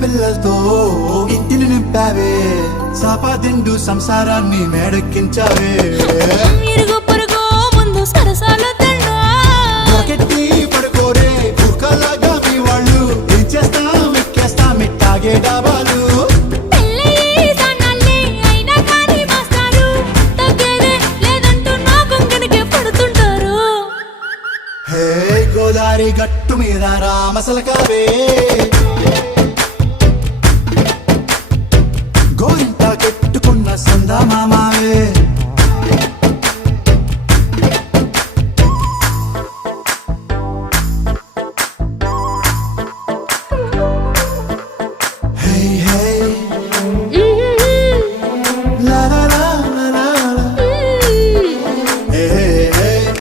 పిల్లలతో ఇంటిని నింపావే సాపాదిండు సంసారాన్ని మేడెక్కించావే ఇరుగు పొరుగు ముందు సరసాలు కెట్టి పడుకోరే కుక్కలాగా మీ వాళ్ళు ఏం చేస్తాం ఎక్కేస్తాం ఇట్టాగే డాబాలు హే గోదారి గట్టు మీద రామసలకావే